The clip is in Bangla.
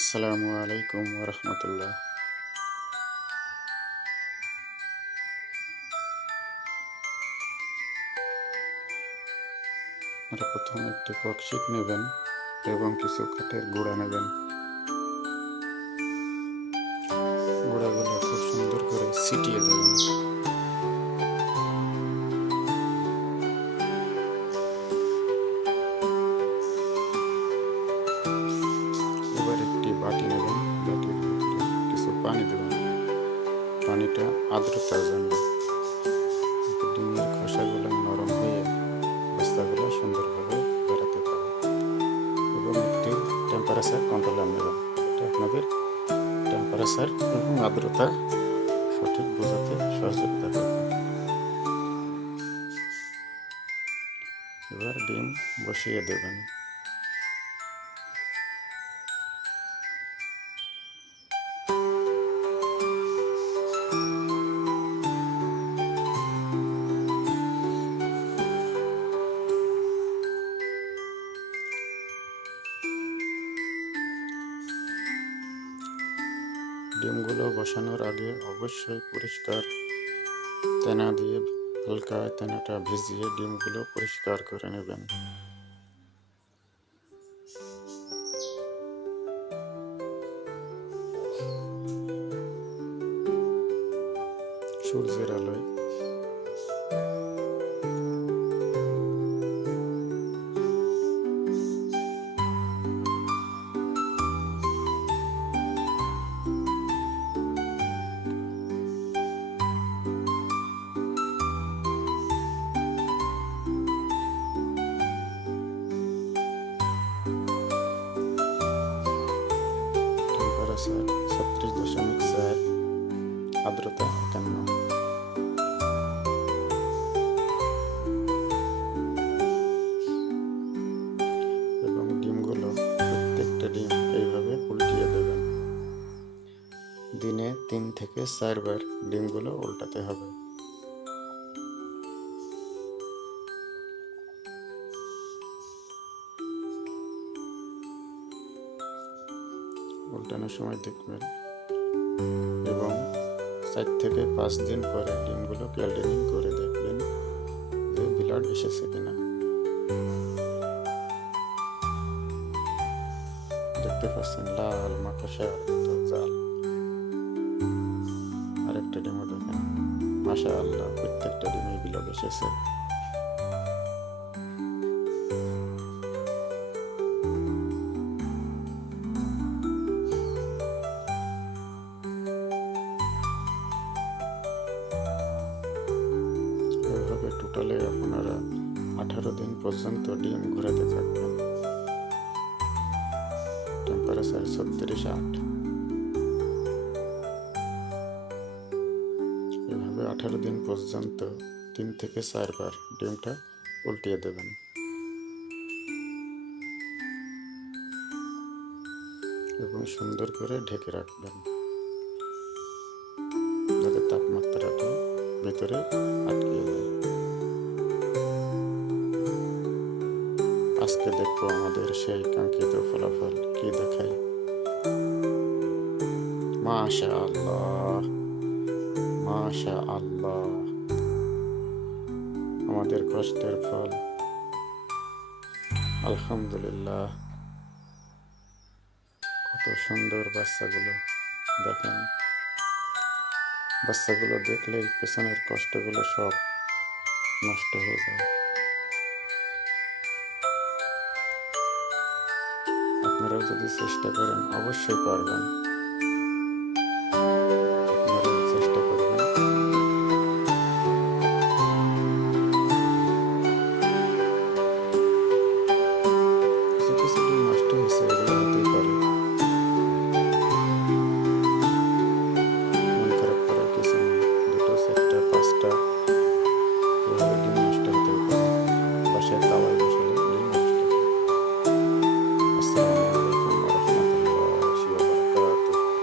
আসসালামু আলাইকুম রহমতুল্লাহ। আপনারা প্রথমে একটি ককশিট নেবেন এবং কিছু কাঠের গুঁড়া নেবেন। গুঁড়াগুলো খুব সুন্দর করে ছিটিয়ে দেবেন। পানিটা আর্দ্রতার জন্য। ডিমের খোসাগুলো নরম হয়ে বস্তাগুলো সুন্দরভাবে বেরোতে পারে। এবং একটি টেম্পারেচার কন্ট্রোলার নেবেন এটা আপনাদের টেম্পারেচার এবং আর্দ্রতা সঠিক বোঝাতে সহযোগিতা করবে। এবার ডিম বসিয়ে দেবেন। ডিমগুলো বসানোর আগে অবশ্যই পরিষ্কার তেনা দিয়ে হালকা তেনাটা ভিজিয়ে ডিমগুলো পরিষ্কার করে নেবেন। সূর্যের আলোয় আর্দ্রতা একান্ন এবং ডিমগুলো প্রত্যেকটা ডিম এইভাবে উল্টিয়ে দেবেন। দিনে তিন থেকে চারবার ডিমগুলো উল্টাতে হবে। উল্টানোর সময় দেখবেন চার থেকে পাঁচ দিন পরে ডিমগুলো ক্যালডেনিং করে দেখবেন যে ব্লাড এসেছে কিনা। দেখতে পাচ্ছেন লাল মাকসার মতো জাল। আরেকটা ডিমও দেখেন। মাসা আল্লাহ প্রত্যেকটা ডিমে ব্লাড এসেছে। আপনারা আঠারো দিন পর্যন্ত ডিম ঘোরাতে থাকবেন। টেম্পারেচার ছত্রিশ আট। এভাবে আঠারো দিন পর্যন্ত তিন থেকে চারবার ডিমটা উল্টিয়ে দেবেন। এবং সুন্দর করে ঢেকে রাখবেন। যাতে তাপমাত্রাটা ভিতরে আজকে দেখব আমাদের সেই কাঙ্ক্ষিত ফলাফল কি দেখায়। মাশা আল্লাহ মাশা আল্লাহ আমাদের কষ্টের ফল। আলহামদুলিল্লাহ। কত সুন্দর বাচ্চাগুলো, দেখেন। বাচ্চাগুলো দেখলেই পেছনের কষ্টগুলো সব নষ্ট হয়ে যায়। আপনারাও যদি চেষ্টা করেন অবশ্যই পারবেন